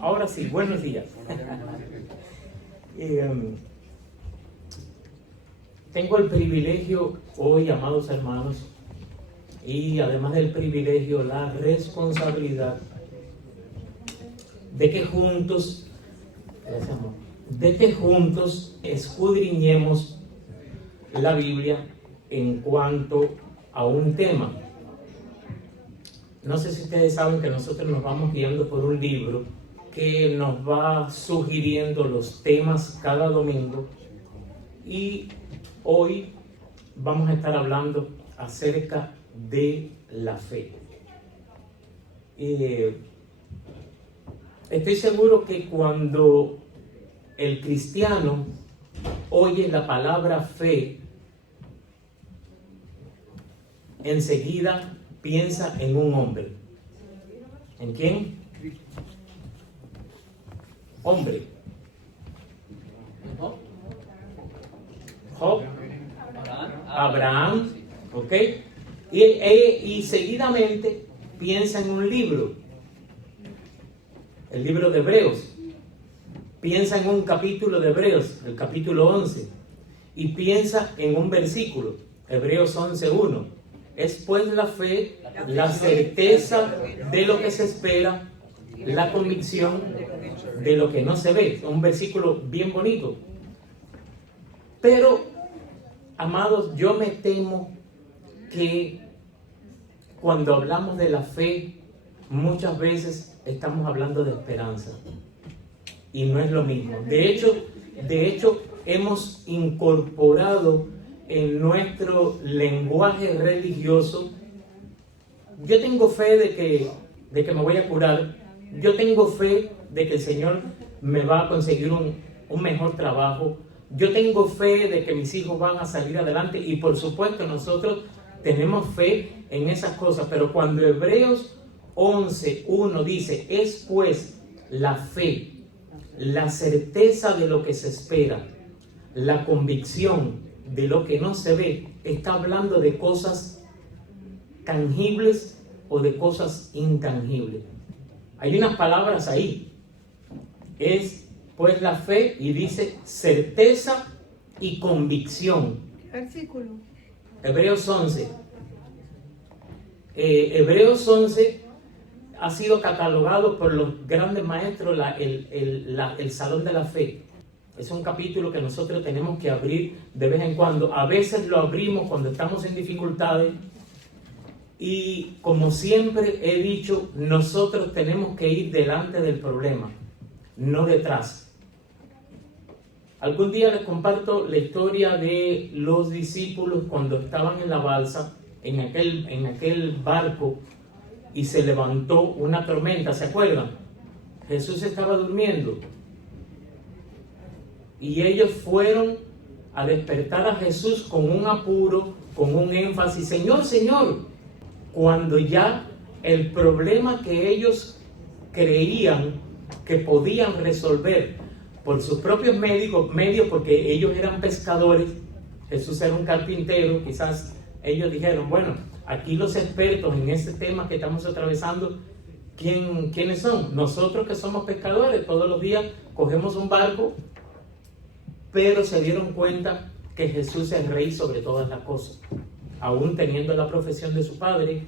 Ahora sí, buenos días. Tengo el privilegio hoy, amados hermanos, y además del privilegio, la responsabilidad de que juntos, escudriñemos la Biblia en cuanto a un tema. No sé si ustedes saben que nosotros nos vamos guiando por un libro que nos va sugiriendo los temas cada domingo, y hoy vamos a estar hablando acerca de la fe. Estoy seguro que cuando el cristiano oye la palabra fe, enseguida piensa en un hombre. ¿En quién? Hombre. Job, Abraham, ¿ok? Y seguidamente piensa en un libro, el libro de Hebreos. Piensa en un capítulo de Hebreos, el capítulo 11, y piensa en un versículo, Hebreos 11:1. Es pues la fe, la certeza de lo que se espera, la convicción de lo que no se ve. Un versículo bien bonito. Pero, amados, yo me temo que cuando hablamos de la fe, muchas veces estamos hablando de esperanza. Y no es lo mismo. De hecho, hemos incorporado en nuestro lenguaje religioso: yo tengo fe de que me voy a curar, yo tengo fe de que el Señor me va a conseguir un mejor trabajo, yo tengo fe de que mis hijos van a salir adelante, y por supuesto nosotros tenemos fe en esas cosas. Pero cuando Hebreos 11:1 dice: es pues la fe, la certeza de lo que se espera, la convicción de lo que no se ve, está hablando de cosas tangibles o de cosas intangibles. Hay unas palabras ahí. Es pues la fe, y dice certeza y convicción. Versículo. Hebreos 11. Hebreos 11 ha sido catalogado por los grandes maestros el salón de la fe. Es un capítulo que nosotros tenemos que abrir de vez en cuando. A veces lo abrimos cuando estamos en dificultades. Y como siempre he dicho, nosotros tenemos que ir delante del problema, no detrás. Algún día les comparto la historia de los discípulos cuando estaban en la balsa, en aquel barco, y se levantó una tormenta. ¿Se acuerdan? Jesús estaba durmiendo. Y ellos fueron a despertar a Jesús con un apuro, con un énfasis: Señor, Señor. Cuando ya el problema que ellos creían que podían resolver por sus propios medios, porque ellos eran pescadores, Jesús era un carpintero, quizás ellos dijeron: bueno, aquí los expertos en este tema que estamos atravesando, ¿quiénes son? Nosotros, que somos pescadores, todos los días cogemos un barco. Pero se dieron cuenta que Jesús es rey sobre todas las cosas. Aún teniendo la profesión de su padre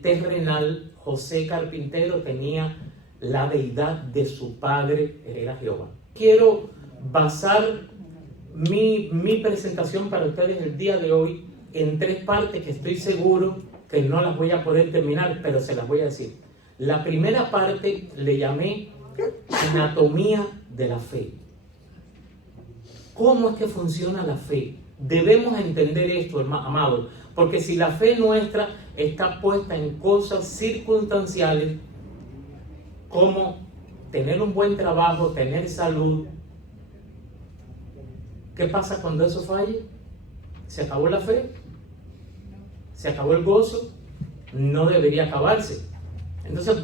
terrenal, José carpintero tenía la deidad de su padre, era Jehová. Quiero basar mi presentación para ustedes el día de hoy en 3 partes que estoy seguro que no las voy a poder terminar, pero se las voy a decir. La primera parte le llamé anatomía de la fe. ¿Cómo es que funciona la fe? Debemos entender esto, amados, porque si la fe nuestra está puesta en cosas circunstanciales, como tener un buen trabajo, tener salud, ¿qué pasa cuando eso falle? ¿Se acabó la fe? ¿Se acabó el gozo? No debería acabarse. Entonces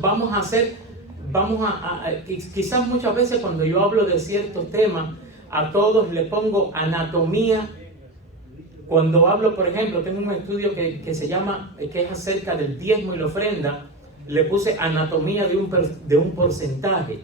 quizás muchas veces cuando yo hablo de ciertos temas, a todos le pongo anatomía. Cuando hablo, por ejemplo, tengo un estudio que se llama, que es acerca del diezmo y la ofrenda. le puse anatomía de un porcentaje.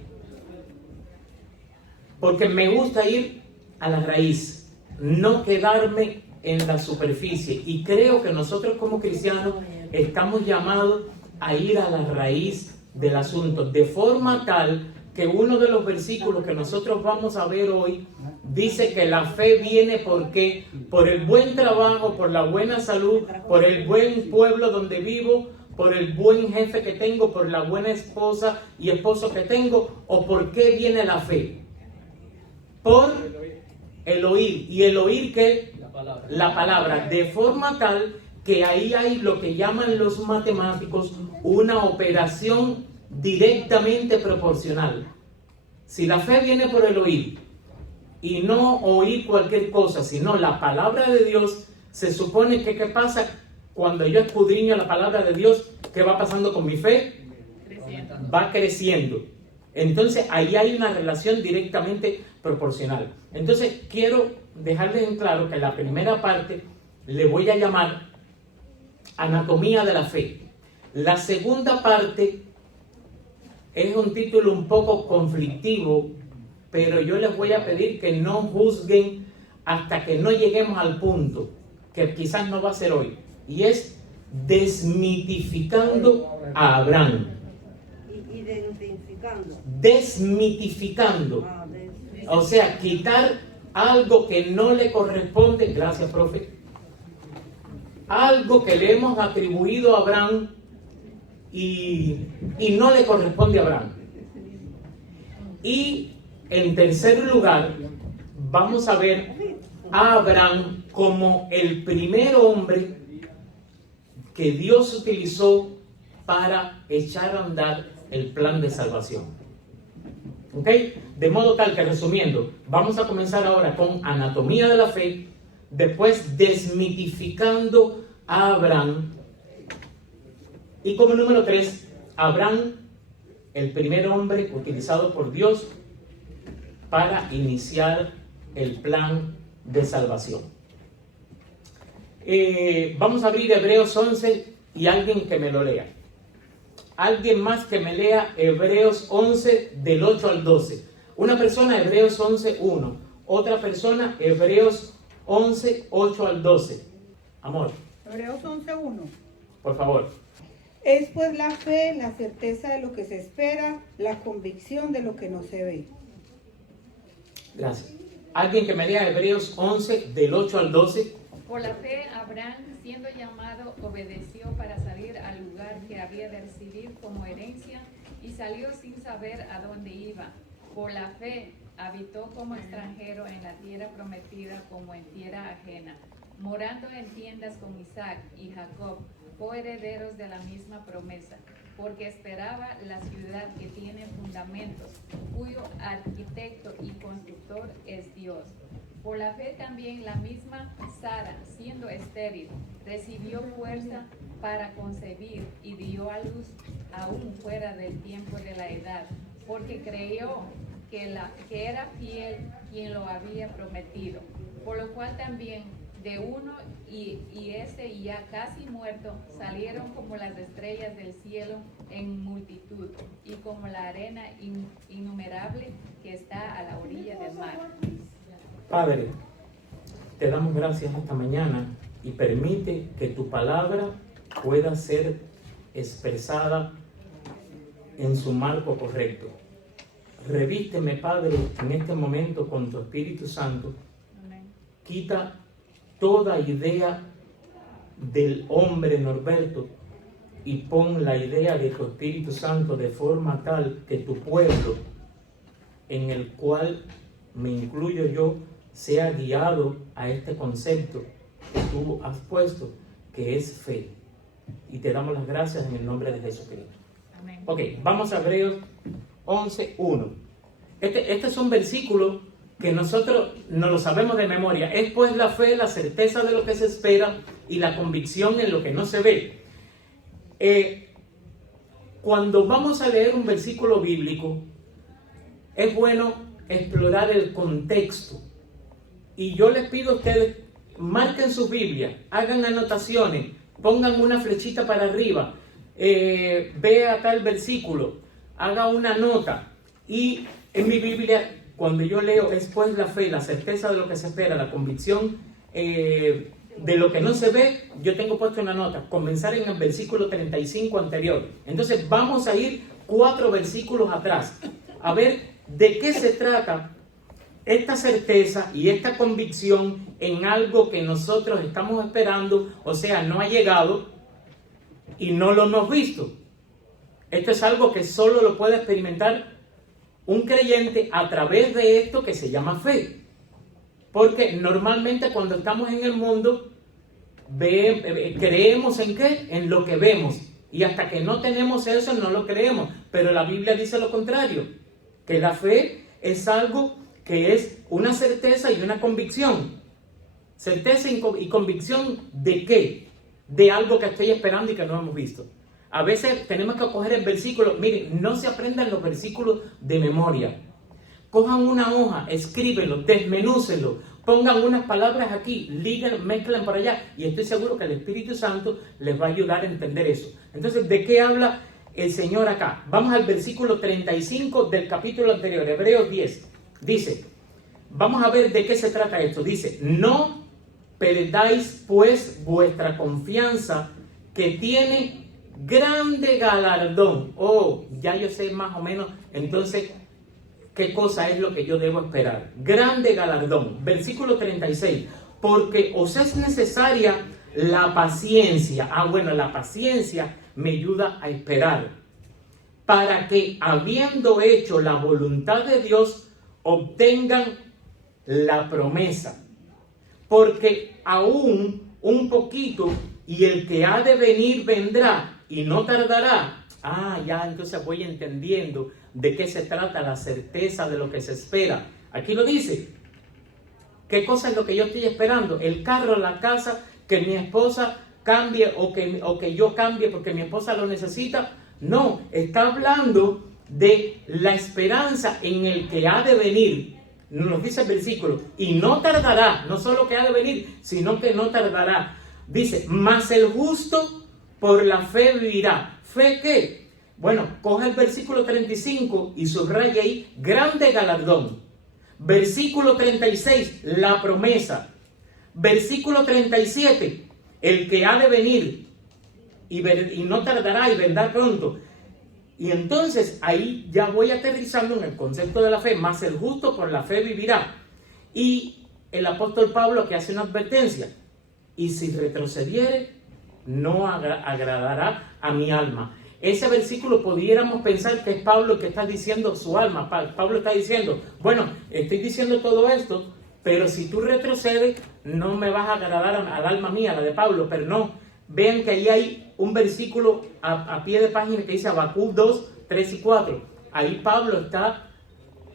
Porque me gusta ir a la raíz, no quedarme en la superficie. Y creo que nosotros como cristianos estamos llamados a ir a la raíz del asunto, de forma tal que uno de los versículos que nosotros vamos a ver hoy dice que la fe viene porque por el buen trabajo, por la buena salud, por el buen pueblo donde vivo, por el buen jefe que tengo, por la buena esposa y esposo que tengo. ¿O por qué viene la fe? Por el oír. ¿Y el oír qué? La palabra. De forma tal que ahí hay lo que llaman los matemáticos una operación directamente proporcional. Si la fe viene por el oír y no oír cualquier cosa, sino la palabra de Dios, se supone que ¿qué pasa cuando yo escudriño la palabra de Dios? ¿Qué va pasando con mi fe? Va creciendo. Entonces ahí hay una relación directamente proporcional. Entonces quiero dejarles en claro que la primera parte le voy a llamar anatomía de la fe. La segunda parte es un título un poco conflictivo, pero yo les voy a pedir que no juzguen hasta que no lleguemos al punto, que quizás no va a ser hoy, y es desmitificando a Abraham. Desmitificando. O sea, quitar algo que no le corresponde, gracias, profe, algo que le hemos atribuido a Abraham y no le corresponde a Abraham. Y en tercer lugar, vamos a ver a Abraham como el primer hombre que Dios utilizó para echar a andar el plan de salvación. ¿Ok? De modo tal que, resumiendo, vamos a comenzar ahora con anatomía de la fe, después desmitificando a Abraham, y como número 3, Abraham, el primer hombre utilizado por Dios para iniciar el plan de salvación. Vamos a abrir Hebreos 11 y alguien que me lo lea. Alguien más que me lea Hebreos 11 del 8 al 12. Una persona Hebreos 11, 1. Otra persona Hebreos 11, 8 al 12. Amor. Hebreos 11, 1. Por favor. Es pues la fe, la certeza de lo que se espera, la convicción de lo que no se ve. Gracias. Alguien que me lea Hebreos 11 del 8 al 12. Por la fe, Abraham, siendo llamado, obedeció para salir al lugar que había de recibir como herencia y salió sin saber a dónde iba. Por la fe, habitó como extranjero en la tierra prometida como en tierra ajena, morando en tiendas con Isaac y Jacob, coherederos de la misma promesa, porque esperaba la ciudad que tiene fundamentos, cuyo arquitecto y constructor es Dios. Por la fe también la misma Sara, siendo estéril, recibió fuerza para concebir y dio a luz aún fuera del tiempo de la edad, porque creyó que era fiel quien lo había prometido, por lo cual también de uno y ese ya casi muerto salieron como las estrellas del cielo en multitud y como la arena innumerable que está a la orilla del mar. Padre, te damos gracias esta mañana y permite que tu palabra pueda ser expresada en su marco correcto. Revísteme, Padre, en este momento con tu Espíritu Santo. Amén. Quita toda idea del hombre Norberto y pon la idea de tu Espíritu Santo de forma tal que tu pueblo, en el cual me incluyo yo, sea guiado a este concepto que tú has puesto, que es fe. Y te damos las gracias en el nombre de Jesucristo. Amén. Ok, vamos a Hebreos 11:1. Este es un versículo que nosotros no lo sabemos de memoria. Es pues la fe, la certeza de lo que se espera y la convicción en lo que no se ve. Cuando vamos a leer un versículo bíblico, es bueno explorar el contexto. Y yo les pido a ustedes, marquen sus Biblias, hagan anotaciones, pongan una flechita para arriba, vea tal versículo, haga una nota. Y en mi Biblia, cuando yo leo, es pues la fe, la certeza de lo que se espera, la convicción de lo que no se ve, yo tengo puesto una nota, comenzar en el versículo 35 anterior. Entonces vamos a ir 4 versículos atrás, a ver de qué se trata esta certeza y esta convicción en algo que nosotros estamos esperando, o sea, no ha llegado y no lo hemos visto. Esto es algo que solo lo puede experimentar un creyente a través de esto que se llama fe. Porque normalmente cuando estamos en el mundo, creemos en qué, en lo que vemos. Y hasta que no tenemos eso, no lo creemos. Pero la Biblia dice lo contrario, que la fe es algo que es una certeza y una convicción. Certeza y convicción ¿de qué? De algo que estoy esperando y que no hemos visto. A veces tenemos que coger el versículo. Miren, no se aprendan los versículos de memoria. Cojan una hoja, escríbenlo, desmenúcenlo, pongan unas palabras aquí, liguen, mezclen por allá, y estoy seguro que el Espíritu Santo les va a ayudar a entender eso. Entonces, ¿de qué habla el Señor acá? Vamos al versículo 35 del capítulo anterior, Hebreos 10. Dice, vamos a ver de qué se trata esto. Dice, no perdáis pues vuestra confianza, que tiene grande galardón. Oh, ya yo sé más o menos, entonces, ¿qué cosa es lo que yo debo esperar? Grande galardón. Versículo 36. Porque os es necesaria la paciencia. Bueno, la paciencia me ayuda a esperar. Para que, habiendo hecho la voluntad de Dios, obtengan la promesa. Porque aún un poquito, y el que ha de venir vendrá, y no tardará. Ya entonces voy entendiendo de qué se trata la certeza de lo que se espera. Aquí lo dice. ¿Qué cosa es lo que yo estoy esperando? El carro, la casa, que mi esposa cambie o que yo cambie porque mi esposa lo necesita. No, está hablando de la esperanza en el que ha de venir. Nos dice el versículo, y no tardará, no solo que ha de venir, sino que no tardará. Dice, mas el justo por la fe vivirá. ¿Fe qué? Bueno, coge el versículo 35 y subraya ahí, grande galardón. Versículo 36, la promesa. Versículo 37, el que ha de venir y no tardará y vendrá pronto. Y entonces ahí ya voy aterrizando en el concepto de la fe, más el justo por la fe vivirá. Y el apóstol Pablo que hace una advertencia, y si retrocediere, no agradará a mi alma. Ese versículo pudiéramos pensar que es Pablo que está diciendo su alma. Pablo está diciendo, bueno, estoy diciendo todo esto, pero si tú retrocedes, no me vas a agradar al alma mía, la de Pablo. Pero no, vean que ahí hay un versículo a pie de página que dice Habacuc 2, 3 y 4. Ahí Pablo está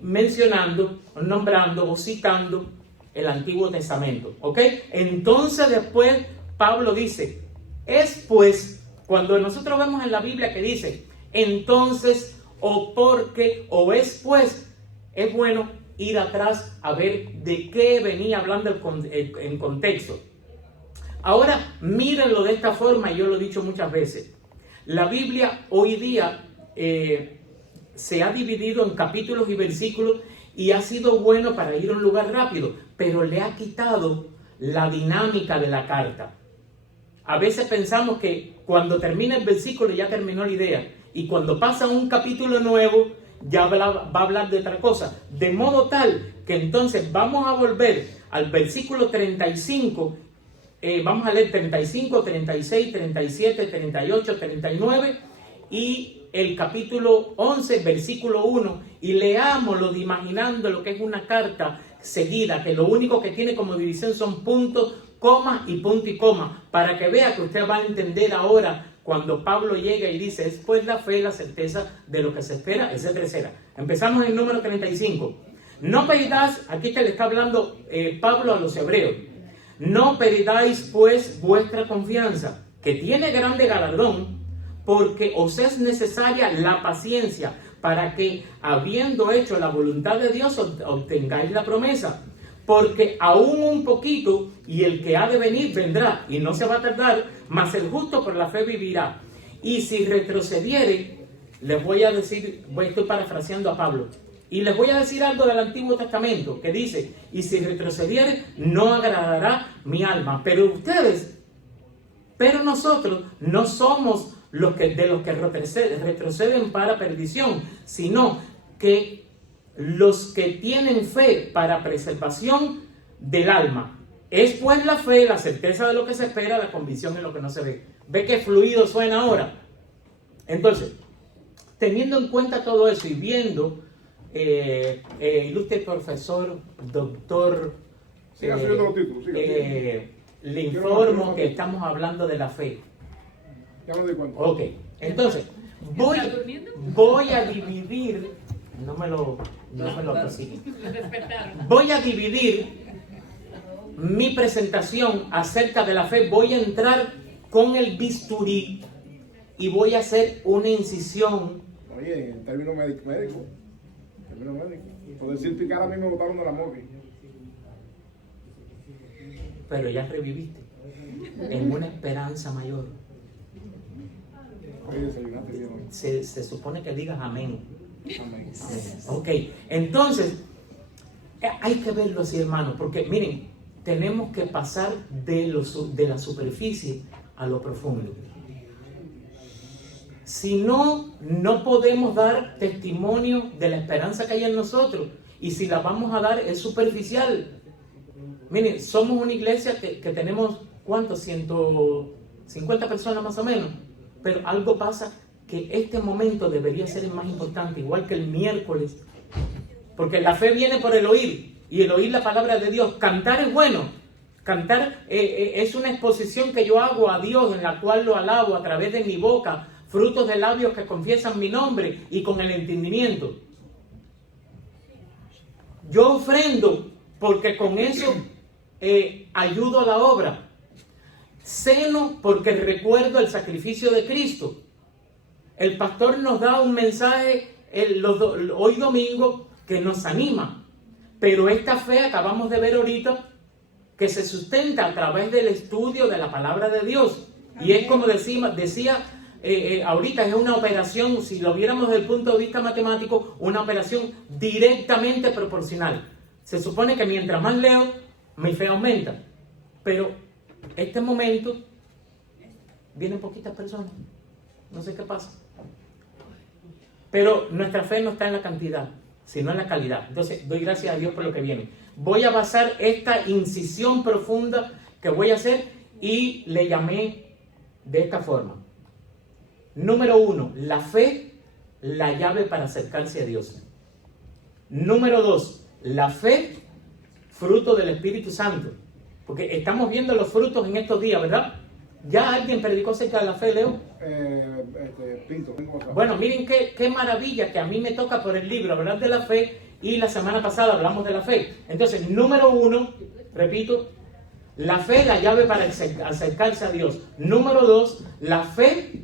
mencionando, nombrando o citando el Antiguo Testamento. ¿Ok? Entonces después Pablo dice, es pues, cuando nosotros vemos en la Biblia que dice, entonces, o porque, o es pues, es bueno ir atrás a ver de qué venía hablando en contexto. Ahora, mírenlo de esta forma, y yo lo he dicho muchas veces. La Biblia hoy día se ha dividido en capítulos y versículos y ha sido bueno para ir a un lugar rápido, pero le ha quitado la dinámica de la carta. A veces pensamos que cuando termina el versículo ya terminó la idea, y cuando pasa un capítulo nuevo ya va a hablar de otra cosa, de modo tal que entonces vamos a volver al versículo 35, vamos a leer 35, 36, 37, 38, 39 y el capítulo 11, versículo 1, y leámoslo imaginando lo que es una carta seguida, que lo único que tiene como división son puntos, coma y punto y coma, para que vea que usted va a entender ahora cuando Pablo llega y dice, es pues la fe, la certeza de lo que se espera, etcétera, etcétera. Empezamos en el número 35. No perdáis, aquí te le está hablando Pablo a los hebreos, no perdáis pues vuestra confianza, que tiene grande galardón, porque os es necesaria la paciencia, para que, habiendo hecho la voluntad de Dios, obtengáis la promesa. Porque aún un poquito, y el que ha de venir vendrá, y no se va a tardar, mas el justo por la fe vivirá. y si retrocediere, les voy a decir, estoy parafraseando a Pablo, y les voy a decir algo del Antiguo Testamento que dice, y si retrocediere, no agradará mi alma. Pero nosotros no somos de los que retroceden para perdición, sino que los que tienen fe para preservación del alma. Es pues la fe, la certeza de lo que se espera, la convicción en lo que no se ve. ¿Ve qué fluido suena ahora? Entonces, teniendo en cuenta todo eso y viendo, ilustre profesor, doctor, le informo que estamos hablando de la fe. Ya me doy cuenta. Ok, entonces, voy a dividir, no me lo persiguen. Voy a dividir mi presentación acerca de la fe. Voy a entrar con el bisturí y voy a hacer una incisión. Oye, en términos médicos. Por decir picar, a mí me botaron de la morgue. Pero ya reviviste en una esperanza mayor. Oye, desayunaste bien hoy. Se supone que digas amén. Amén. Ok, entonces hay que verlo así, hermano, porque miren, tenemos que pasar de la superficie a lo profundo. Si no, no podemos dar testimonio de la esperanza que hay en nosotros. Y si la vamos a dar, es superficial. Miren, somos una iglesia que tenemos, ¿cuántos? 150 personas más o menos. Pero algo pasa que este momento debería ser el más importante, igual que el miércoles. Porque la fe viene por el oír, y el oír la palabra de Dios. Cantar es bueno. Cantar es una exposición que yo hago a Dios, en la cual lo alabo a través de mi boca, frutos de labios que confiesan mi nombre y con el entendimiento. Yo ofrendo porque con eso ayudo a la obra. Ceno porque recuerdo el sacrificio de Cristo. El pastor nos da un mensaje hoy domingo que nos anima. Pero esta fe, acabamos de ver ahorita, que se sustenta a través del estudio de la palabra de Dios. Y es como decía ahorita, es una operación, si lo viéramos desde el punto de vista matemático, una operación directamente proporcional. Se supone que mientras más leo, mi fe aumenta. Pero este momento vienen poquitas personas. No sé qué pasa. Pero nuestra fe no está en la cantidad, sino en la calidad. Entonces, doy gracias a Dios por lo que viene. Voy a basar esta incisión profunda que voy a hacer y le llamé de esta forma. Número 1, la fe, la llave para acercarse a Dios. Número 2, la fe, fruto del Espíritu Santo. Porque estamos viendo los frutos en estos días, ¿verdad? ¿Ya alguien predicó acerca de la fe, Leo? Pinto. Bueno, miren qué maravilla que a mí me toca por el libro hablar de la fe, y la semana pasada hablamos de la fe. Entonces, número 1, repito, la fe, la llave para acercarse a Dios. Número 2, la fe,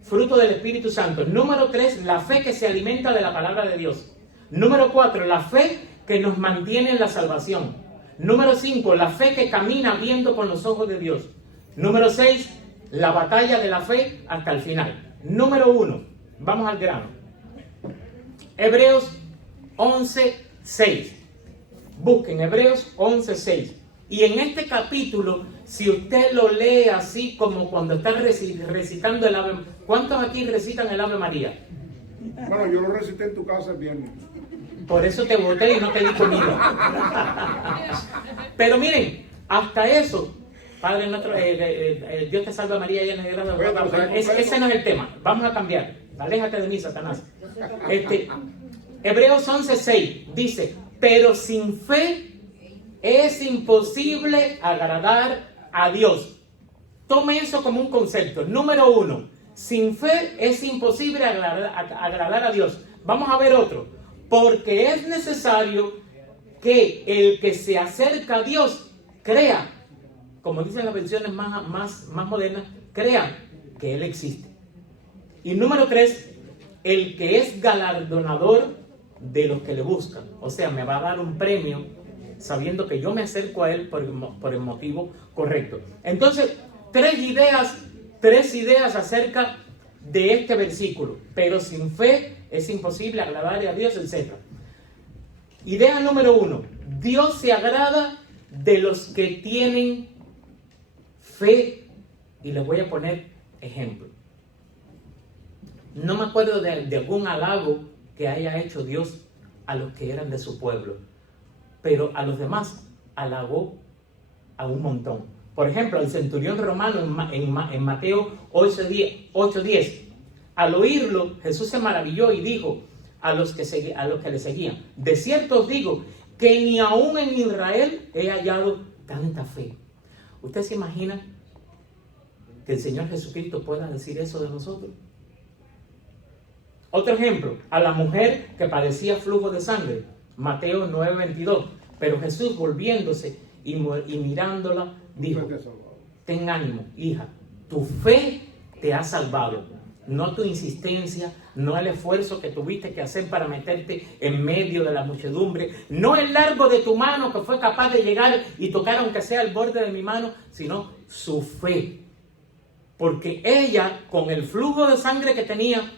fruto del Espíritu Santo. Número 3, la fe que se alimenta de la palabra de Dios. Número 4, la fe que nos mantiene en la salvación. Número 5, la fe que camina viendo con los ojos de Dios. Número 6, la batalla de la fe hasta el final. Número 1, vamos al grano. Hebreos 11:6. Busquen Hebreos 11:6. Y en este capítulo, si usted lo lee así como cuando está recitando el Ave, ¿cuántos aquí recitan el Ave María? Bueno, yo lo recité en tu casa el viernes. Por eso te boté y no te di comida. Pero miren, hasta eso, Padre nuestro, Dios te salve María, llena de gracia. Ese no es el tema. Vamos a cambiar. Aléjate de mí, Satanás. Hebreos 11:6 dice: pero sin fe es imposible agradar a Dios. Tome eso como un concepto. Número 1, sin fe es imposible agradar a Dios. Vamos a ver otro. Porque es necesario que el que se acerca a Dios crea, como dicen las versiones más modernas, crea que Él existe. Y número 3, el que es galardonador de los que le buscan. O sea, me va a dar un premio sabiendo que yo me acerco a Él por el motivo correcto. Entonces, tres ideas acerca de este versículo. Pero sin fe es imposible agradarle a Dios, etc. Idea número 1. Dios se agrada de los que tienen fe. Y les voy a poner ejemplo. No me acuerdo de algún halago que haya hecho Dios a los que eran de su pueblo, pero a los demás halagó a un montón. Por ejemplo, el centurión romano en Mateo 8:10. Al oírlo, Jesús se maravilló y dijo a los que le seguían: de cierto os digo que ni aún en Israel he hallado tanta fe. ¿Usted se imagina que el Señor Jesucristo pueda decir eso de nosotros? Otro ejemplo, a la mujer que padecía flujo de sangre, Mateo 9:22. Pero Jesús, volviéndose y mirándola, dijo: ten ánimo, hija, tu fe te ha salvado. No tu insistencia, no el esfuerzo que tuviste que hacer para meterte en medio de la muchedumbre, no el largo de tu mano que fue capaz de llegar y tocar aunque sea el borde de mi mano, sino su fe. Porque ella, con el flujo de sangre que tenía,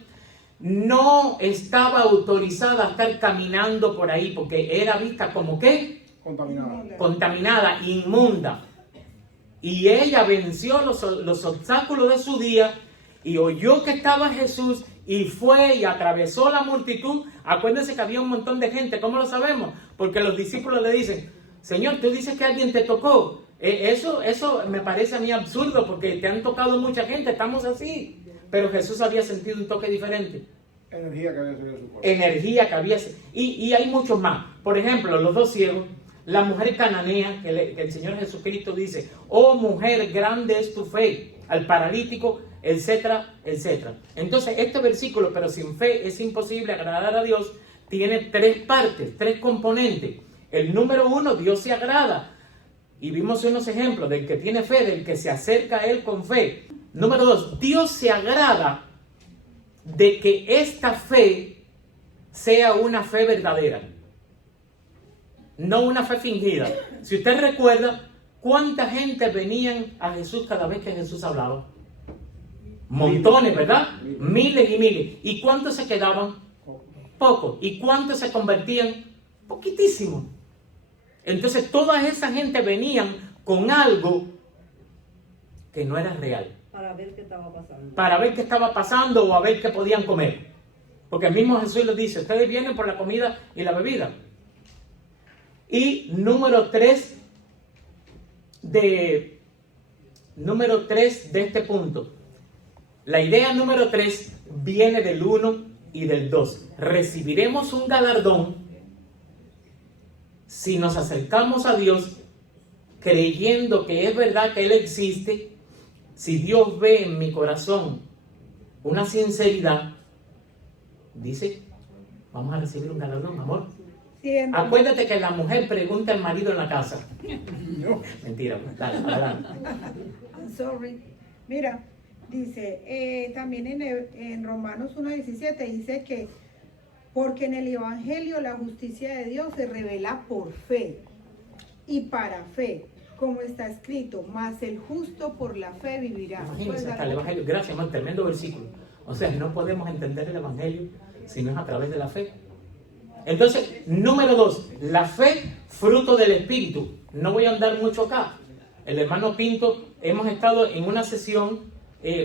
no estaba autorizada a estar caminando por ahí, porque era vista como ¿qué? Contaminada, inmunda. Y ella venció los obstáculos de su día y oyó que estaba Jesús y fue y atravesó la multitud. Acuérdense que había un montón de gente. ¿Cómo lo sabemos? Porque los discípulos le dicen: Señor, tú dices que alguien te tocó. Eso me parece a mí absurdo, porque te han tocado mucha gente, estamos así. Pero Jesús había sentido un toque diferente. Energía que había salido de su cuerpo. Energía que había. Y hay muchos más. Por ejemplo, los 2 ciegos, la mujer cananea, que el Señor Jesucristo dice: oh mujer, grande es tu fe. Al paralítico, etcétera, etcétera. Entonces, este versículo, pero sin fe es imposible agradar a Dios, tiene 3 partes, 3 componentes. El número 1, Dios se agrada. Y vimos unos ejemplos del que tiene fe, del que se acerca a Él con fe. Número 2, Dios se agrada de que esta fe sea una fe verdadera, no una fe fingida. Si usted recuerda, ¿cuánta gente venían a Jesús cada vez que Jesús hablaba? Montones, ¿verdad? Miles y miles. ¿Y cuántos se quedaban? Pocos. ¿Y cuántos se convertían? Poquitísimos. Entonces toda esa gente venían con algo que no era real. Para ver qué estaba pasando. Para ver qué estaba pasando o a ver qué podían comer. Porque el mismo Jesús les dice: ustedes vienen por la comida y la bebida. Y número 3 de este punto. La idea número 3 viene del 1 y del 2. Recibiremos un galardón si nos acercamos a Dios creyendo que es verdad que Él existe. Si Dios ve en mi corazón una sinceridad, dice: vamos a recibir un galardón, amor. Siempre. Acuérdate que la mujer pregunta al marido en la casa. No. Mentira, dale, adelante. I'm sorry. Mira, dice, también en Romanos 1:17 dice que porque en el Evangelio la justicia de Dios se revela por fe y para fe, como está escrito: mas el justo por la fe vivirá. Imagínense, hasta el Evangelio. Gracias, hermano, tremendo versículo. O sea, no podemos entender el Evangelio si no es a través de la fe. Entonces, número 2, la fe, fruto del Espíritu. No voy a andar mucho acá. El hermano Pinto, hemos estado en una sesión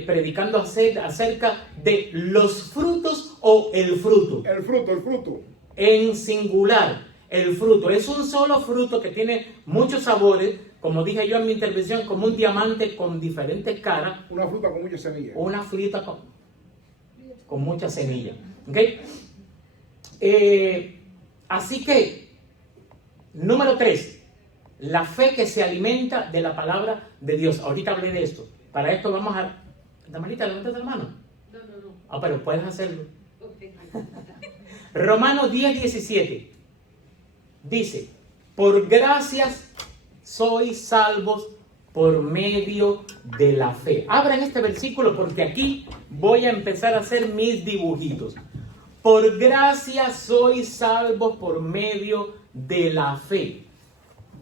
predicando acerca de los frutos o el fruto. El fruto. En singular, el fruto. Es un solo fruto que tiene muchos sabores, como dije yo en mi intervención, como un diamante con diferentes caras. Una fruta con muchas semillas. Una fruta con muchas semillas. ¿Ok? Así que, número 3, la fe que se alimenta de la palabra de Dios. Ahorita hablé de esto. Para esto vamos a... Damarita, levántate la mano. No. Ah, pero puedes hacerlo. Okay. Romanos 10:17 dice: por gracias sois salvos por medio de la fe. Abran este versículo porque aquí voy a empezar a hacer mis dibujitos. Por gracia sois salvos por medio de la fe.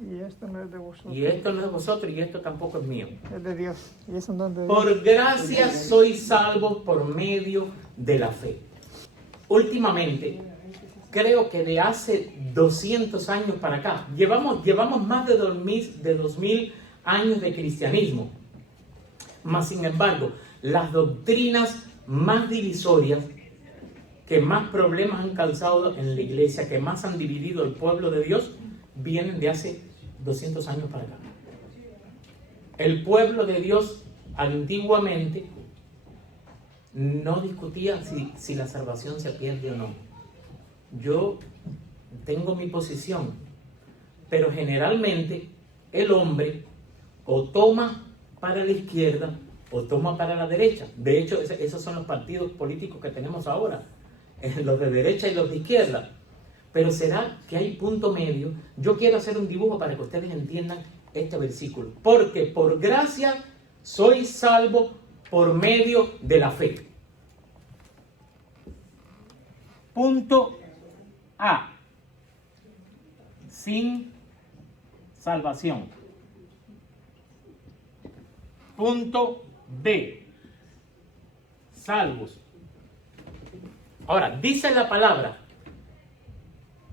Y esto no es de vosotros, Y esto no es de vosotros y esto tampoco es mío. es de Dios. Y es un don de Dios. Por gracia sois salvos por medio de la fe. Últimamente, creo que de hace 200 años para acá, llevamos más de 2000 años de cristianismo. Mas, sin embargo, las doctrinas más divisorias, que más problemas han causado en la iglesia, que más han dividido el pueblo de Dios, vienen de hace 200 años para acá. El pueblo de Dios antiguamente no discutía si la salvación se pierde o no. Yo tengo mi posición, pero generalmente el hombre o toma para la izquierda o toma para la derecha. De hecho, esos son los partidos políticos que tenemos ahora, los de derecha y los de izquierda. Pero ¿será que hay punto medio? Yo quiero hacer un dibujo para que ustedes entiendan este versículo. Porque por gracia soy salvo por medio de la fe. Punto A. Sin salvación. Punto B. Salvos. Ahora, dice la palabra,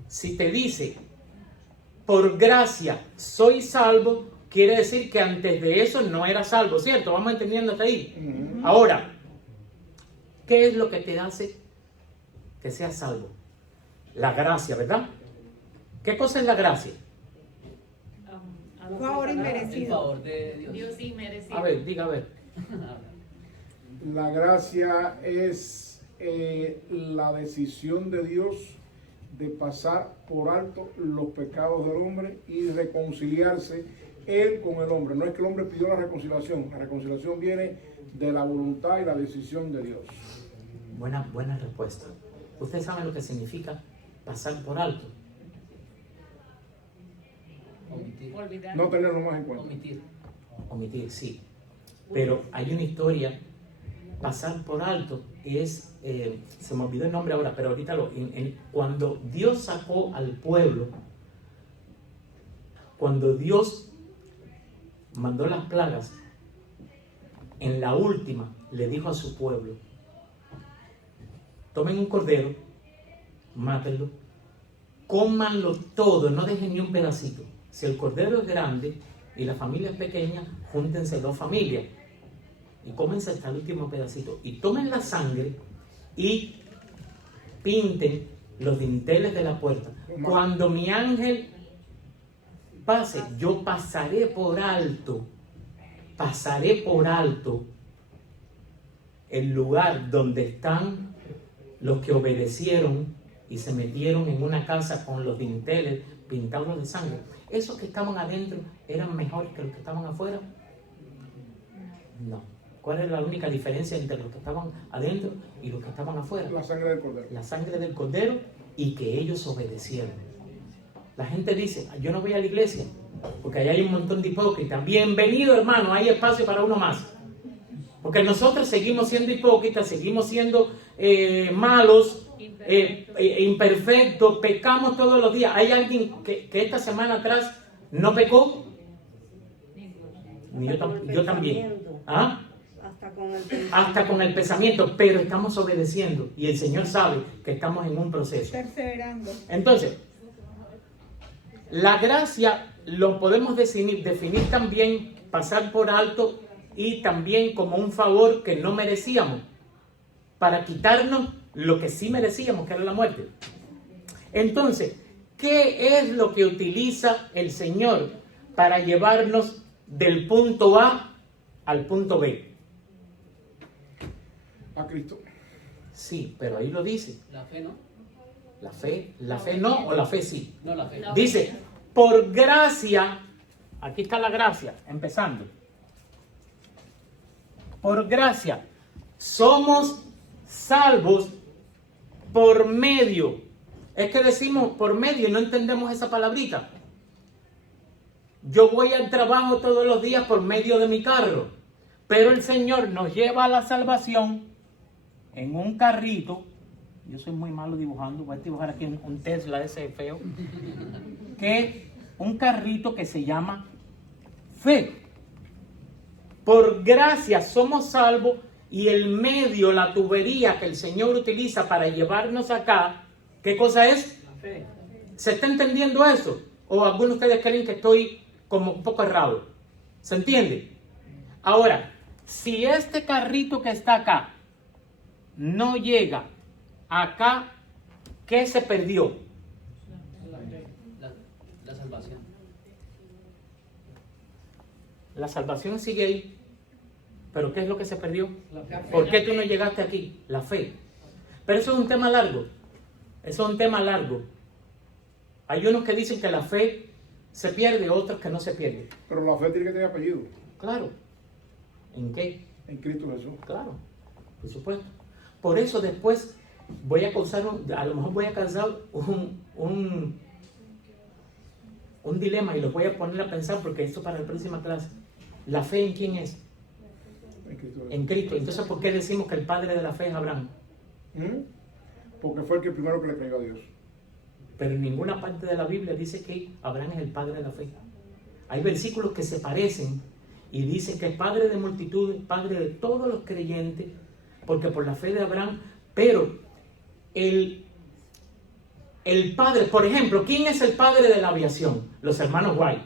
si te dice, por gracia soy salvo, quiere decir que antes de eso no era salvo, ¿cierto? Vamos entendiendo hasta ahí. Ahora, ¿qué es lo que te hace que seas salvo? La gracia, ¿verdad? ¿Qué cosa es la gracia? Favor El inmerecido. favor de Dios. Dios inmerecido. A ver, diga, a ver. La gracia es la decisión de Dios de pasar por alto los pecados del hombre y reconciliarse él con el hombre. No es que el hombre pidió la reconciliación viene de la voluntad y la decisión de Dios. Buena respuesta. ¿Ustedes saben lo que significa pasar por alto? Omitir. Olvidar. No tenerlo más en cuenta. Omitir. Omitir, sí. Pero hay una historia, pasar por alto es, se me olvidó el nombre ahora, pero ahorita cuando Dios sacó al pueblo, cuando Dios mandó las plagas, en la última le dijo a su pueblo, tomen un cordero, mátenlo, cómanlo todo, no dejen ni un pedacito. Si el cordero es grande y la familia es pequeña, júntense dos familias y cómense hasta el último pedacito. Y tomen la sangre y pinten los dinteles de la puerta. Cuando mi ángel pase, yo pasaré por alto el lugar donde están los que obedecieron y se metieron en una casa con los dinteles pintados de sangre. ¿Esos que estaban adentro eran mejores que los que estaban afuera? No. ¿Cuál es la única diferencia entre los que estaban adentro y los que estaban afuera? La sangre del cordero. La sangre del cordero y que ellos obedecieron. La gente dice, yo no voy a la iglesia porque allá hay un montón de hipócritas. Bienvenido, hermano, hay espacio para uno más. Porque nosotros seguimos siendo hipócritas, seguimos siendo malos, imperfectos, pecamos todos los días. ¿Hay alguien que esta semana atrás no pecó? Yo también. ¿Ah? Hasta con el pensamiento, pero estamos obedeciendo y el Señor sabe que estamos en un proceso. Perseverando. Entonces, la gracia lo podemos definir también, pasar por alto y también como un favor que no merecíamos, para quitarnos lo que sí merecíamos, que era la muerte. Entonces, ¿qué es lo que utiliza el Señor para llevarnos del punto A al punto B? A Cristo. Sí, pero ahí lo dice. La fe no. La fe no, o la fe sí. No la fe. Dice, por gracia, aquí está la gracia, empezando. Por gracia, somos salvos por medio. Es que decimos por medio y no entendemos esa palabrita. Yo voy al trabajo todos los días por medio de mi carro, pero el Señor nos lleva a la salvación en un carrito. Yo soy muy malo dibujando, voy a dibujar aquí un Tesla ese feo, que un carrito que se llama fe. Por gracia somos salvos y el medio, la tubería que el Señor utiliza para llevarnos acá, ¿qué cosa es? La fe. ¿Se está entendiendo eso? ¿O algunos de ustedes creen que estoy como un poco errado? ¿Se entiende? Ahora, si este carrito que está acá no llega acá, ¿qué se perdió? La salvación. La salvación sigue ahí. ¿Pero qué es lo que se perdió? La fe. ¿Por qué tú no llegaste aquí? La fe. Pero eso es un tema largo. Eso es un tema largo. Hay unos que dicen que la fe se pierde, otros que no se pierde. Pero la fe tiene que tener apellido. Claro. ¿En qué? En Cristo Jesús. Claro, por supuesto. Por eso después voy a causar, a lo mejor voy a causar un dilema y lo voy a poner a pensar porque esto para la próxima clase. ¿La fe en quién es? En Cristo Jesús. En Cristo. Entonces, ¿por qué decimos que el padre de la fe es Abraham? Porque fue el que primero que le creyó a Dios. Pero en ninguna parte de la Biblia dice que Abraham es el padre de la fe. Hay versículos que se parecen y dicen que es padre de multitudes, padre de todos los creyentes, porque por la fe de Abraham, pero el padre, por ejemplo, ¿quién es el padre de la aviación? Los hermanos Wright.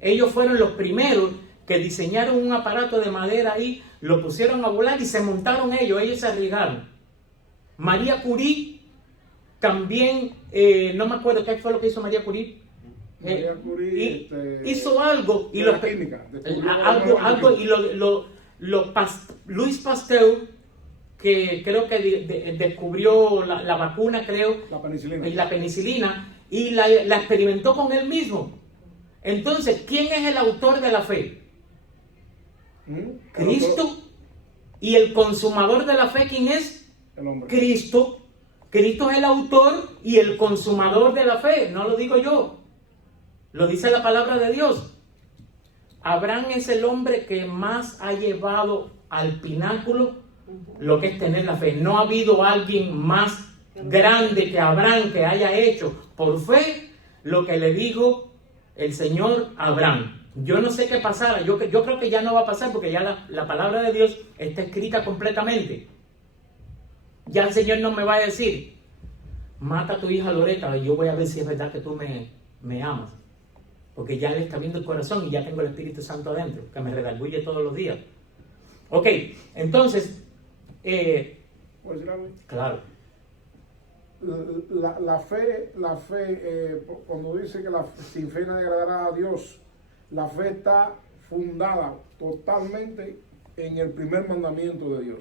Ellos fueron los primeros que diseñaron un aparato de madera ahí, lo pusieron a volar y se montaron ellos se arriesgaron. María Curie también, no me acuerdo qué fue lo que hizo María Curie. María Curie, hizo algo y de la química, Luis Pasteur, que creo que descubrió la vacuna, creo, la penicilina. y la penicilina, y la experimentó con él mismo. Entonces, ¿quién es el autor de la fe? Cristo. Y el consumador de la fe, ¿quién es? El hombre. Cristo. Cristo es el autor y el consumador de la fe. No lo digo yo. Lo dice la palabra de Dios. Abraham es el hombre que más ha llevado al pináculo lo que es tener la fe. No ha habido alguien más grande que Abraham que haya hecho por fe lo que le dijo el Señor a Abraham. Yo no sé qué pasará. Yo creo que ya no va a pasar porque ya la palabra de Dios está escrita completamente. Ya el Señor no me va a decir, mata a tu hija Loreta y yo voy a ver si es verdad que tú me amas. Porque ya Él está viendo el corazón y ya tengo el Espíritu Santo adentro, que me redarguye todos los días. Ok, entonces, ¿Puedo decir algo? claro, La fe, cuando dice que sin fe nadie agradará a Dios, la fe está fundada totalmente en el primer mandamiento de Dios,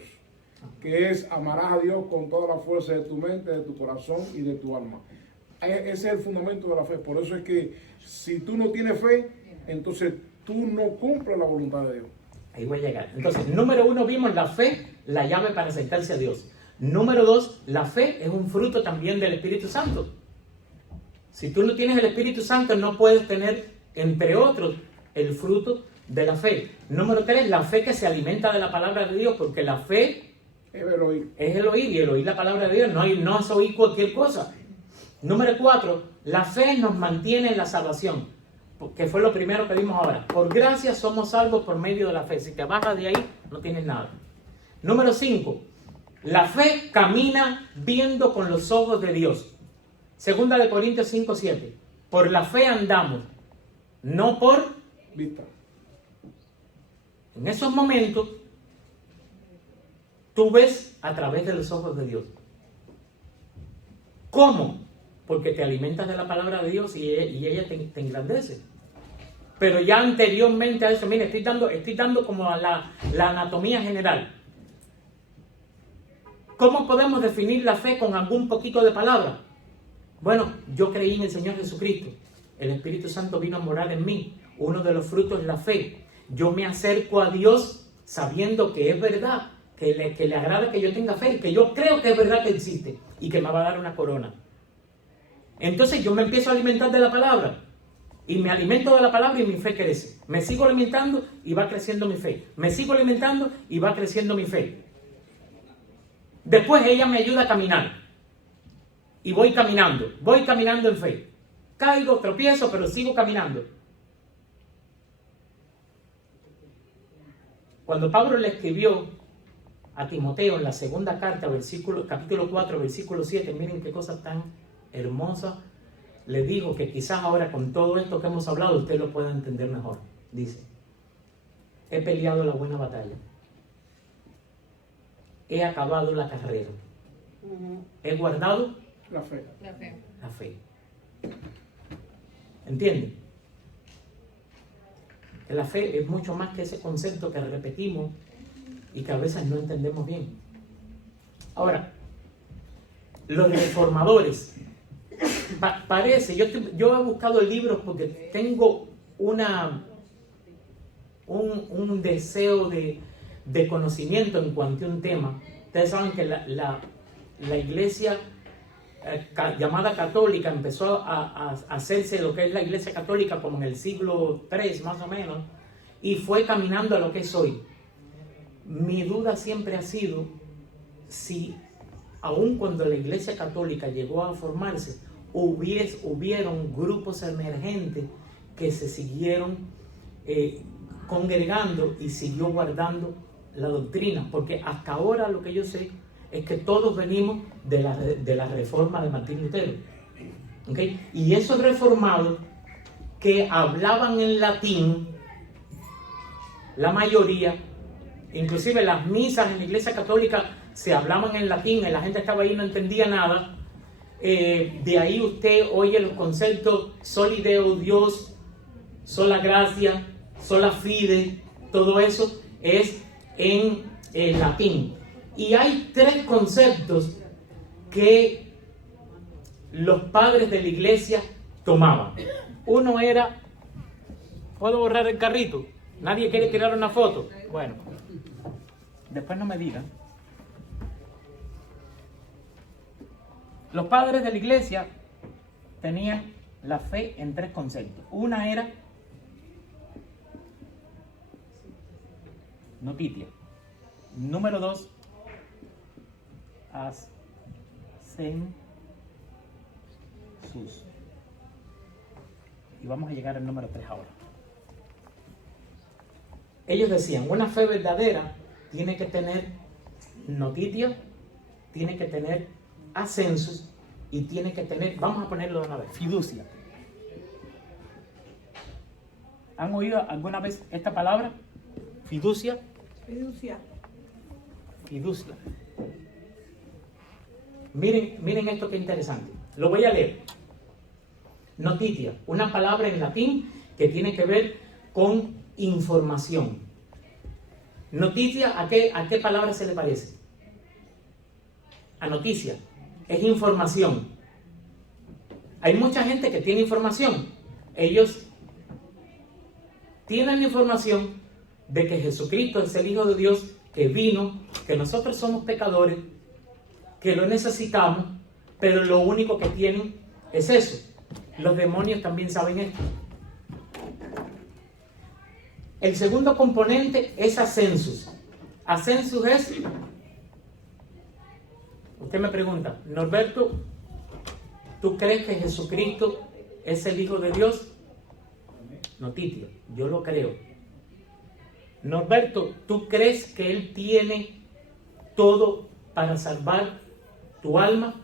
que es amarás a Dios con toda la fuerza de tu mente, de tu corazón y de tu alma. Ese es el fundamento de la fe. Por eso es que si tú no tienes fe, entonces tú no cumples la voluntad de Dios. ahí voy a llegar. Entonces, número 1 vimos la fe, la llave para acercarse a Dios. Número 2, la fe es un fruto también del Espíritu Santo. Si tú no tienes el Espíritu Santo, no puedes tener, entre otros, el fruto de la fe. Número 3, la fe que se alimenta de la palabra de Dios, porque la fe Es el oír. es el oír, y el oír la palabra de Dios no es oír cualquier cosa. Número 4, la fe nos mantiene en la salvación, que fue lo primero que vimos ahora. Por gracia somos salvos por medio de la fe. Si te bajas de ahí, no tienes nada. Número 5, la fe camina viendo con los ojos de Dios. Segunda de Corintios 5:7. Por la fe andamos, no por Vista. En esos momentos, tú ves a través de los ojos de Dios. ¿Cómo? Porque te alimentas de la palabra de Dios y ella te engrandece. Pero ya anteriormente a eso, mire, estoy dando como a la anatomía general. ¿Cómo podemos definir la fe con algún poquito de palabra? Bueno, yo creí en el Señor Jesucristo. El Espíritu Santo vino a morar en mí. Uno de los frutos es la fe. Yo me acerco a Dios sabiendo que es verdad, que le agrada que yo tenga fe, que yo creo que es verdad que existe y que me va a dar una corona. Entonces yo me empiezo a alimentar de la palabra y me alimento de la palabra y mi fe crece. Me sigo alimentando y va creciendo mi fe. Me sigo alimentando y va creciendo mi fe. Después ella me ayuda a caminar y voy caminando en fe. caigo, tropiezo, pero sigo caminando. Cuando Pablo le escribió a Timoteo en la segunda carta, capítulo 4, versículo 7, miren qué cosa tan hermosa, le dijo que quizás ahora con todo esto que hemos hablado usted lo pueda entender mejor. Dice: he peleado la buena batalla, he acabado la carrera, he guardado La fe. La fe. la fe. ¿Entienden? Que la fe es mucho más que ese concepto que repetimos y que a veces no entendemos bien. Ahora, los reformadores, parece, yo he buscado libros porque tengo un deseo de conocimiento en cuanto a un tema. Ustedes saben que la iglesia llamada católica empezó a hacerse lo que es la iglesia católica como en el siglo III más o menos, y fue caminando a lo que es hoy. Mi duda siempre ha sido si aun cuando la iglesia católica llegó a formarse, hubieron grupos emergentes que se siguieron congregando y siguió guardando la doctrina, porque hasta ahora lo que yo sé es que todos venimos de la reforma de Martín Lutero. ¿Okay? Y esos reformados que hablaban en latín, la mayoría, inclusive las misas en la iglesia católica se hablaban en latín y la gente estaba ahí y no entendía nada. De ahí usted oye los conceptos soli Deo, Dios, sola gracia, sola fide, todo eso es en latín. Y hay tres conceptos que los padres de la iglesia tomaban. Uno era, ¿puedo borrar el carrito? ¿Nadie quiere tirar una foto? Bueno, después no me digan. Los padres de la iglesia tenían la fe en tres conceptos. Una era notitia. Número 2, ascensus. Y vamos a llegar al número 3 ahora. Ellos decían, una fe verdadera tiene que tener notitia, tiene que tener ascensus y tiene que tener, vamos a ponerlo de una vez, fiducia. ¿Han oído alguna vez esta palabra? Fiducia. Fiducia. Fiducia. Miren esto que interesante. Lo voy a leer. Notitia, una palabra en latín que tiene que ver con información. Noticia, ¿a qué palabra se le parece? A noticia. Es información. Hay mucha gente que tiene información. Ellos tienen la información de que Jesucristo es el Hijo de Dios, que vino, que nosotros somos pecadores, que lo necesitamos, pero lo único que tienen es eso. Los demonios también saben esto. El segundo componente es ascensus. Ascensus es, usted me pregunta, Norberto, ¿tú crees que Jesucristo es el Hijo de Dios? Notitia, yo lo creo. Norberto, ¿tú crees que Él tiene todo para salvar tu alma?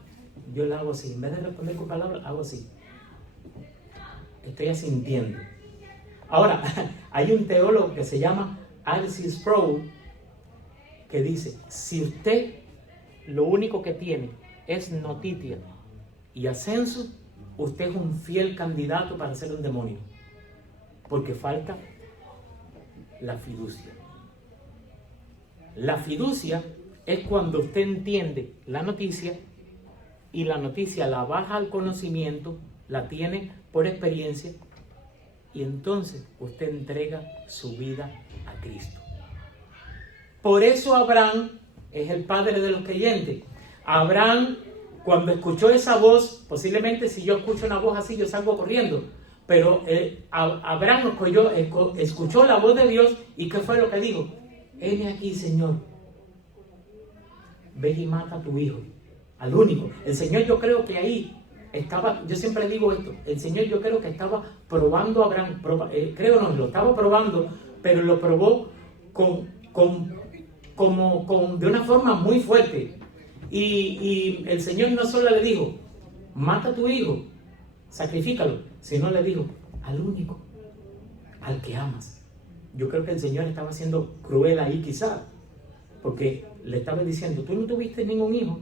Yo lo hago así. En vez de responder con palabras, hago así. Estoy asintiendo. Ahora, hay un teólogo que se llama R.C. Sproul que dice, si usted lo único que tiene es notitia y ascenso, usted es un fiel candidato para ser un demonio. Porque falta la fiducia. La fiducia es cuando usted entiende la noticia y la noticia la baja al conocimiento, la tiene por experiencia y entonces usted entrega su vida a Cristo. Por eso Abraham es el padre de los creyentes. Abraham, cuando escuchó esa voz, posiblemente si yo escucho una voz así yo salgo corriendo, pero Abraham escuchó la voz de Dios y ¿qué fue lo que dijo? Heme aquí, Señor, ve y mata a tu hijo, al único. El Señor, yo creo que ahí estaba, yo siempre digo esto, el Señor yo creo que estaba probando a Abraham, creo no, lo estaba probando, pero lo probó de una forma muy fuerte. Y el Señor no solo le dijo, mata a tu hijo, sacrifícalo, sino le dijo, al único, al que amas. Yo creo que el Señor estaba siendo cruel ahí quizás, porque le estaba diciendo, tú no tuviste ningún hijo,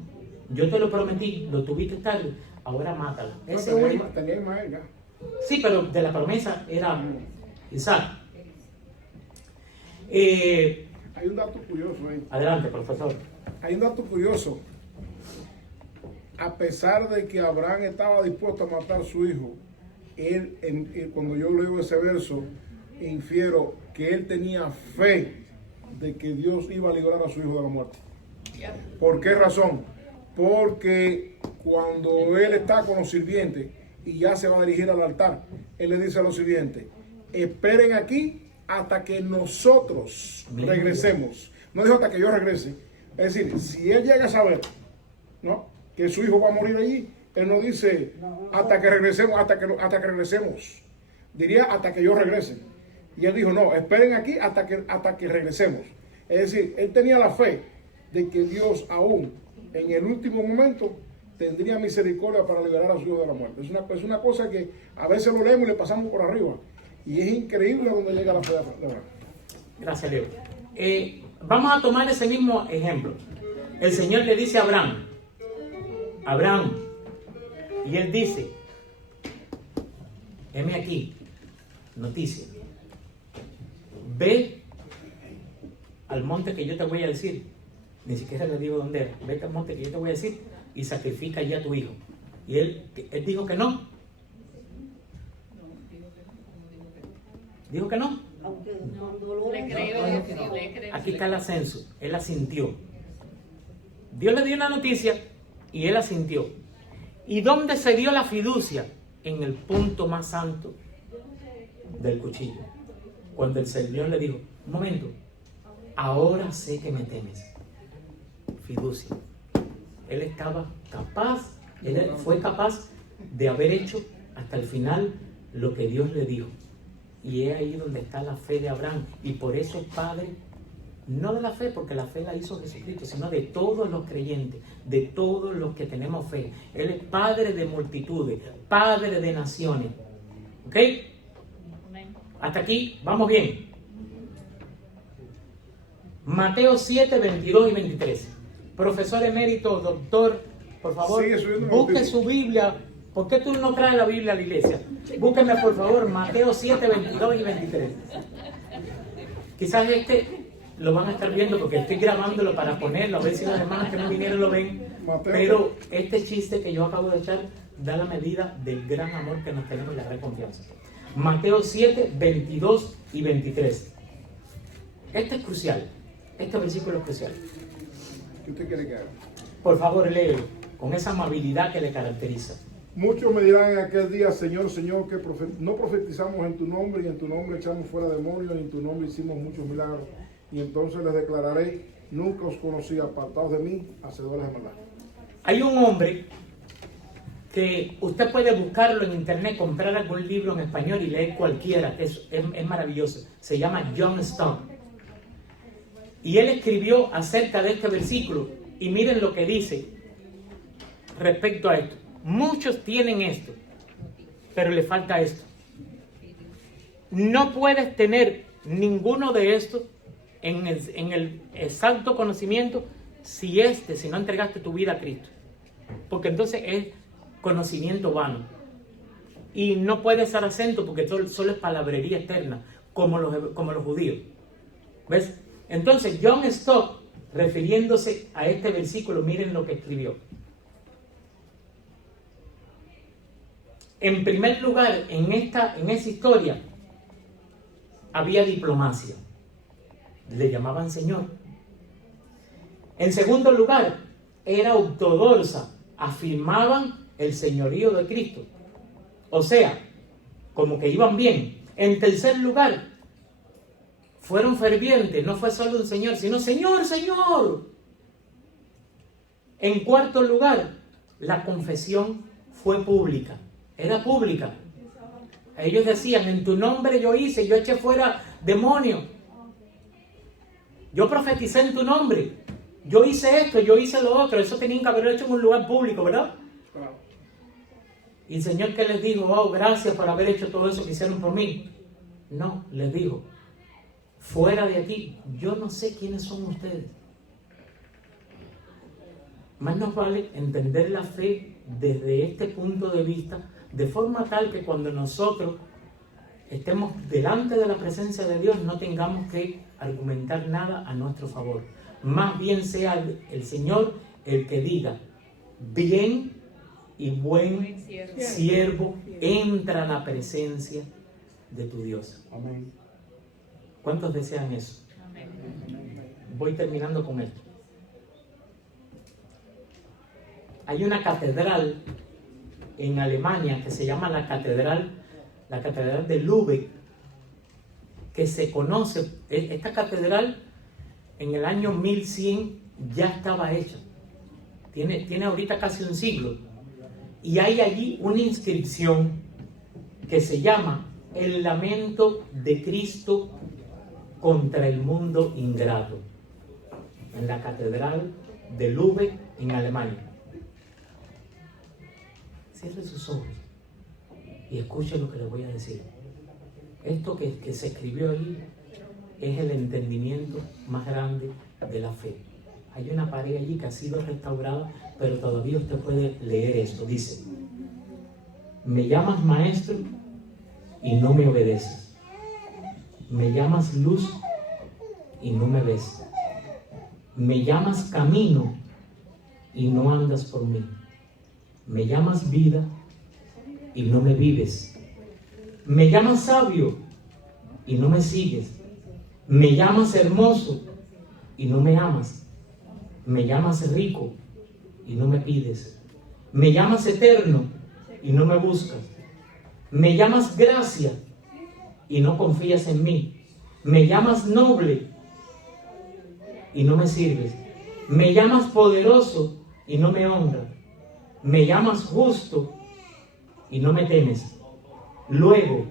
yo te lo prometí, lo tuviste tarde, ahora mátalo. Ese único. Tenía Ismael ya. Sí, pero de la promesa era Isaac. Hay un dato curioso ahí. Adelante, profesor. Hay un dato curioso. A pesar de que Abraham estaba dispuesto a matar a su hijo, cuando yo leo ese verso, infiero que él tenía fe de que Dios iba a liberar a su hijo de la muerte. ¿Por qué razón? Porque cuando él está con los sirvientes y ya se va a dirigir al altar, él le dice a los sirvientes, esperen aquí hasta que nosotros regresemos. No dijo hasta que yo regrese. Es decir, si él llega a saber, ¿no?, que su hijo va a morir allí, él no dice hasta que regresemos, hasta que regresemos. Diría hasta que yo regrese. Y él dijo, no, esperen aquí hasta que regresemos. Es decir, él tenía la fe de que Dios aún en el último momento tendría misericordia para liberar a su hijo de la muerte. Es una cosa que a veces lo leemos y le pasamos por arriba. Y es increíble donde llega la fe de Abraham. Gracias, Leo. Vamos a tomar ese mismo ejemplo. El Señor le dice a Abraham, y él dice, heme aquí, noticia, ve al monte que yo te voy a decir, ni siquiera le digo dónde era, vete al monte que yo te voy a decir y sacrifica ya a tu hijo. Y él dijo que no. Dijo que no. Le creyó. Aquí está el ascenso. Él asintió. Dios le dio una noticia y él asintió. ¿Y dónde se dio la fiducia? En el punto más alto del cuchillo. Cuando el Señor le dijo, un momento, ahora sé que me temes. Fiducia. Él estaba capaz, él fue capaz de haber hecho hasta el final lo que Dios le dijo. Y es ahí donde está la fe de Abraham. Y por eso es padre, no de la fe, porque la fe la hizo Jesucristo, sino de todos los creyentes, de todos los que tenemos fe. Él es padre de multitudes, padre de naciones. ¿Ok? Hasta aquí, vamos bien. Mateo 7, 22 y 23. Profesor emérito, doctor, por favor, busque su Biblia. ¿Por qué tú no traes la Biblia a la iglesia? Búsqueme, por favor, Mateo 7, 22 y 23. Quizás lo van a estar viendo porque estoy grabándolo para ponerlo, a ver si las hermanas que no vinieron lo ven. Pero este chiste que yo acabo de echar da la medida del gran amor que nos tenemos y la gran confianza. Mateo 7, 22 y 23. Este es crucial. Este versículo es crucial. ¿Qué usted quiere que haga? Por favor, léelo con esa amabilidad que le caracteriza. Muchos me dirán en aquel día, Señor, Señor, que no profetizamos en tu nombre, y en tu nombre echamos fuera demonios, y en tu nombre hicimos muchos milagros. Y entonces les declararé, nunca os conocí, apartados de mí, hacedores de maldad. Hay un hombre que usted puede buscarlo en internet, comprar algún libro en español y leer cualquiera, es maravilloso. Se llama John Stott. Y él escribió acerca de este versículo, y miren lo que dice respecto a esto. Muchos tienen esto, pero le falta esto. No puedes tener ninguno de estos en el exacto conocimiento si no entregaste tu vida a Cristo. Porque entonces es conocimiento vano. Y no puede ser acento porque solo es palabrería eterna, como los judíos. ¿Ves? Entonces John Stott, refiriéndose a este versículo, miren lo que escribió. En primer lugar, en esa historia había diplomacia. Le llamaban Señor. En segundo lugar, era ortodoxa. Afirmaban el señorío de Cristo. O sea, como que iban bien. En tercer lugar, fueron fervientes. No fue solo un Señor, sino Señor, Señor. En cuarto lugar, la confesión fue pública, era pública. Ellos decían, en tu nombre yo hice, yo eché fuera demonios. Yo profeticé en tu nombre. Yo hice esto, yo hice lo otro. Eso tenían que haberlo hecho en un lugar público, ¿verdad? Claro. Y el Señor, ¿qué les dijo? Oh, gracias por haber hecho todo eso que hicieron por mí. No, les dijo, fuera de aquí, yo no sé quiénes son ustedes. Más nos vale entender la fe desde este punto de vista, de forma tal que cuando nosotros estemos delante de la presencia de Dios no tengamos que argumentar nada a nuestro favor. Más bien sea el Señor el que diga, bien y buen siervo, entra a la presencia de tu Dios. Amén. ¿Cuántos desean eso? Voy terminando con esto. Hay una catedral en Alemania que se llama la catedral de Lübeck, que se conoce, esta catedral en el año 1100 ya estaba hecha, tiene ahorita casi un siglo, y hay allí una inscripción que se llama El lamento de Cristo contra el mundo ingrato, en la catedral de Lübeck en Alemania. Cierre sus ojos y escuche lo que les voy a decir. Esto que se escribió allí es el entendimiento más grande de la fe. Hay una pared allí que ha sido restaurada, pero todavía usted puede leer esto. Dice, me llamas maestro y no me obedeces. Me llamas luz y no me ves. Me llamas camino y no andas por mí. Me llamas vida y no me vives. Me llamas sabio y no me sigues. Me llamas hermoso y no me amas. Me llamas rico y no me pides. Me llamas eterno y no me buscas. Me llamas gracia y no confías en mí. Me llamas noble y no me sirves. Me llamas poderoso y no me honras. Me llamas justo y no me temes. Luego,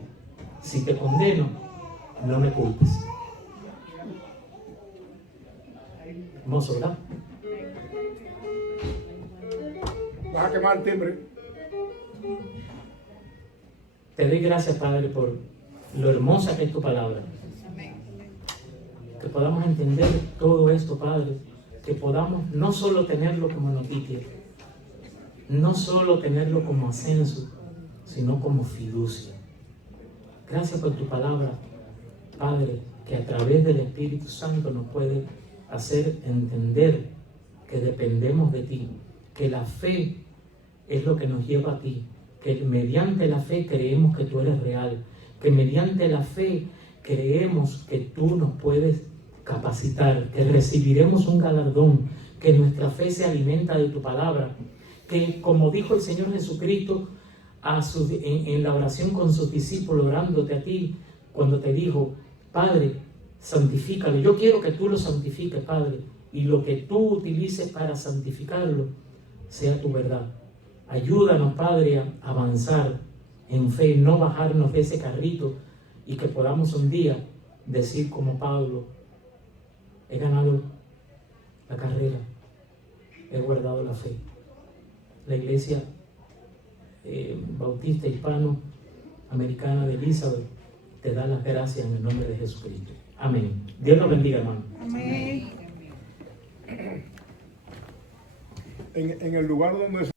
si te condeno, no me culpes. Hermoso, ¿verdad? Vas a quemar el timbre. Te doy gracias, Padre, por lo hermosa que es tu palabra. Que podamos entender todo esto, Padre. Que podamos no solo tenerlo como noticia, no solo tenerlo como ascenso, sino como fiducia. Gracias por tu palabra, Padre, que a través del Espíritu Santo nos puede hacer entender que dependemos de ti, que la fe es lo que nos lleva a ti, que mediante la fe creemos que tú eres real, que mediante la fe creemos que tú nos puedes capacitar, que recibiremos un galardón, que nuestra fe se alimenta de tu palabra, que como dijo el Señor Jesucristo en la oración con sus discípulos, orándote a ti, cuando te dijo, Padre, santifícalo. Yo quiero que tú lo santifiques, Padre, y lo que tú utilices para santificarlo sea tu verdad. Ayúdanos, Padre, a avanzar en fe, no bajarnos de ese carrito, y que podamos un día decir como Pablo, he ganado la carrera, he guardado la fe. La iglesia bautista hispano-americana de Elizabeth te da las gracias en el nombre de Jesucristo. Amén. Dios los bendiga, hermano. Amén. En el lugar donde